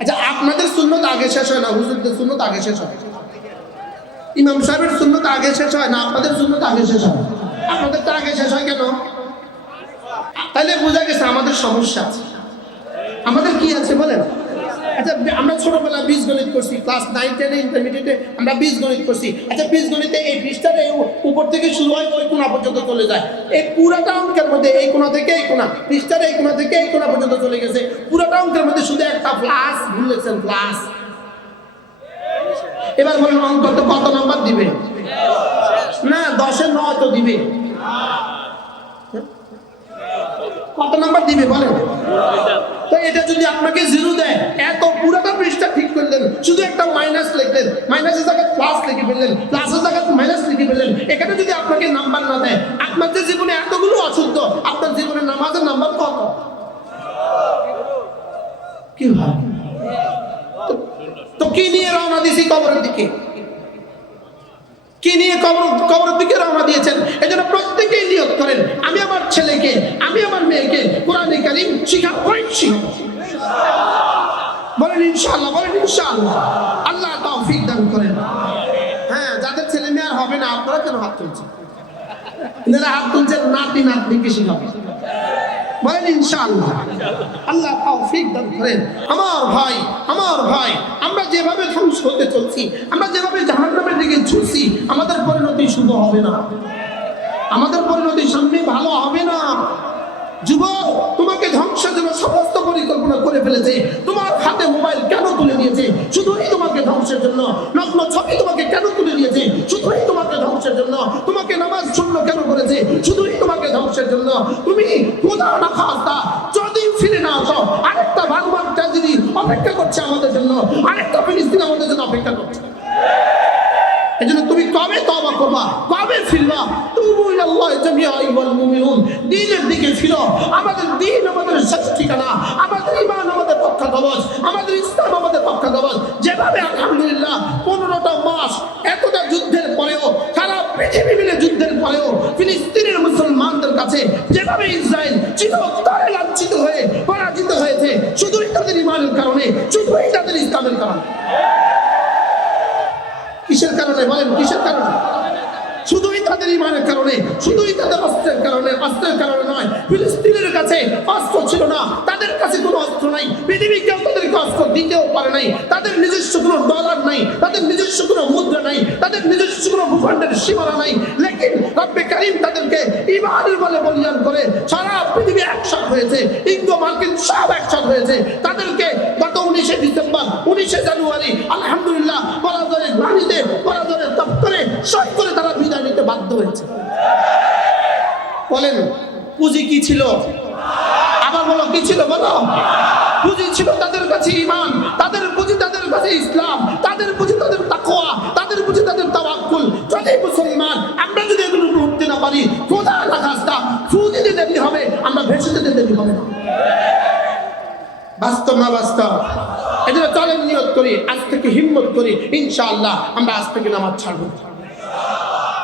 আচ্ছা আপনাদের সুন্নত আগে শেষ হয় না? হুজুরদের সুন্নত আগে শেষ হয়? ইমাম সাহেবের সুন্নত আগে শেষ হয় না আপনাদের সুন্নত আগে শেষ হয়? আপনাদের তো আগে শেষ হয় কেন? তাহলে বোঝা গেছে আমাদের সমস্যা আছে। আমাদের কি আছে বলেন? আচ্ছা আমরা ছোটবেলা বীজগণিত করছি ক্লাস নাইন টেনে ইন্টারমিডিয়েটে আমরা বীজ গণিত করছি। আচ্ছা এই পৃষ্ঠাটা এই উপর থেকে শুরু হয়, ওই কোণা পর্যন্ত চলে যায়। এই পুরাটা অঙ্কের মধ্যে এই কোণা থেকে এই কোনা পৃষ্ঠার এই কোণা থেকে এই কোণা পর্যন্ত চলে গেছে। পুরাটা অঙ্কের মধ্যে শুধু একটা প্লাস ভুল লিখছেন প্লাস এবার বলেন, অঙ্ক তো কত নাম্বার দিবে? না দশের নয় তো দিবে। কত নাম্বার দিবে, বলেন। তো এটা যদি আপনাকে জিরো দেয়, এত পুরোটা পৃষ্ঠা ঠিক করলেন শুধু একটা মাইনাস লিখলেন। মাইনাসের জায়গায় প্লাস লিখে ফেললেন। প্লাসের জায়গায় মাইনাস লিখে ফেললেন। এখানে যদি আপনাকে নাম্বার না দেয়, আপনার যে জীবনে এতগুলো অশুদ্ধ, আপনার জীবনে নামাজের নাম্বার কত? কি ভাই তো- কি নিয়ে রওনা দিছি কবরের দিকে? কি নিয়ে কবর, কবরের দিকে রওনা দিয়েছেন এই জন্য প্রত্যেকেই নিয়ত করেন আমি আমার ছেলেকে আমি আমার মেয়েকে কোরআনে কারিম শিখাবই শিখাবো বলেন ইনশাআল্লাহ, বলেন ইনশাল্লাহ আল্লাহ তৌফিক দান করেন। হ্যাঁ যাদের ছেলে মেয়ে আর হবে না, আপনারা কেন হাত তুলছেন? যারা হাত তুলছেন নাতি নাতনিকে শিখাবে বলেন ইনশাআল্লাহ। আল্লাহ তৌফিক দান করেন। আমার ভাই আমার ভাই, আমরা যেভাবে ধ্বংস হতে চলছি, আমরা যেভাবে জাহান্নামের দিকে ছুটছি আমাদের পরিণতি শুভ হবে না। আমাদের পরিণতি সামনে ভালো হবে না। যুবক, তোমাকে ধ্বংসের জন্য সমস্ত পরিকল্পনা করে ফেলেছে। তোমার হাতে মোবাইল কেন তুলে দিয়েছে? শুধুই তোমাকে ধ্বংসের জন্য। নগ্ন ছবি তোমাকে কেন তুলে দিয়েছে? শুধুই তোমাকে ধ্বংসের জন্য। তোমাকে নামাজ শূন্য কেন করেছে? শুধুই তোমাকে ধ্বংসের জন্য। তুমি কোথাও না খাস্তা, যদি ফিরে না আসো, আরেকটা ভাগবান ট্র্যাজেডি অপেক্ষা করছে আমাদের জন্য। আরেকটা ফিলিস্তিন আমাদের জন্য অপেক্ষা করছে। এই জন্য তুমি কবে তবা করবা? কবে ফিরবা? তুবু ফিরো আমাদের দিন আমাদের শেষ ঠিকানা, আমাদের ইমান আমাদের পক্ষা কবচ আমাদের ইসলাম আমাদের পক্ষা কবচ যেভাবে আলহামদুলিল্লাহ পনেরোটা মাস এতটা যুদ্ধের পরেও, সারা পৃথিবী মিলে যুদ্ধের পরেও ফিলিস্তিনের মুসলমানদের কাছে যেভাবে ইসরায়েল চিরতরে লাঞ্ছিত হয়ে, পরাজিত হয়েছে, শুধুই তাদের ইমানের কারণে, শুধুই তাদের ইসলামের কারণে। কিসের কারণে বলেন, কিসের কারণে? তাদের ইমানের কারণে, শুধুই তাদের অস্ত্রের কারণে অস্ত্রের কারণে নয়, ফিলিস্তিনের কাছে অস্ত্র ছিল না, তাদের কাছে কোনো অস্ত্র নাই, পৃথিবী কেউ তাদেরকে অস্ত্র দিতেও পারে নাই, তাদের নিজস্ব কোনো ডলার নাই, তাদের নিজস্ব কোনো মুদ্রা নাই, তাদের নিজস্ব কোনো ভূখণ্ডের সীমানা নাই, লেকিন রব্বে কারিম তাদেরকে ইমানের বলে বলিয়ান করে সারা পৃথিবী একসাথ হয়েছে ইঙ্গো মার্কিন সব একসাথ হয়েছে, তাদেরকে গত উনিশে ডিসেম্বর, উনিশে জানুয়ারি, আলহামদুলিল্লাহ হয়েছে। বলেন, পুঁজি কি ছিল? আবার বলো, কি ছিল বলো? পুঁজি ছিল তাদের কাছে ইমান তাদের পুঁজি তাদের কাছে ইসলাম, তাদের পুঁজি তাদের তাকওয়া, তাদের পুঁজি তাদের তাওয়াক্কুল। যদি মুসলমান, আমরা যদি এগুলো উঠতে না পারি খোদা না কাজটা ফু দিতে দেরি হবে, আমরা ভেসে যেতে দেরি হবে না। বাস্তব না বাস্তব? জন্য চলেন নিয়ত করি, আজ থেকে হিম্মত করি, ইনশাআল্লাহ, আমরা আজ থেকে নামাজ ছাড়বো।